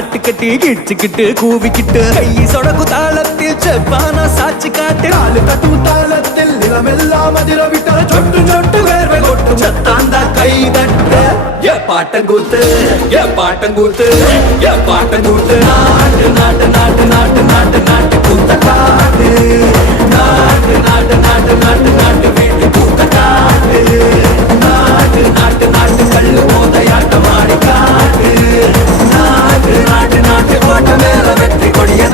காட்டுக்கட்டி கிச்சுக்கிட்டு கூவிக்கிட்டு கை சொடக்கு தாளத்தில் செப்பானா சாட்சி காட்டு காலு கட்டும் தாளத்தில் நிலமெல்லாம் அதிர விட்ட சொட்டு சொட்டு வேர்வை கொட்டும் சத்தாந்தா கை தட்டு ஏ பாட்டங்கூத்து ஏ பாட்டங்கூத்து ஏ பாட்டங்கூத்து நாட்டு நாட்டு நாட்டு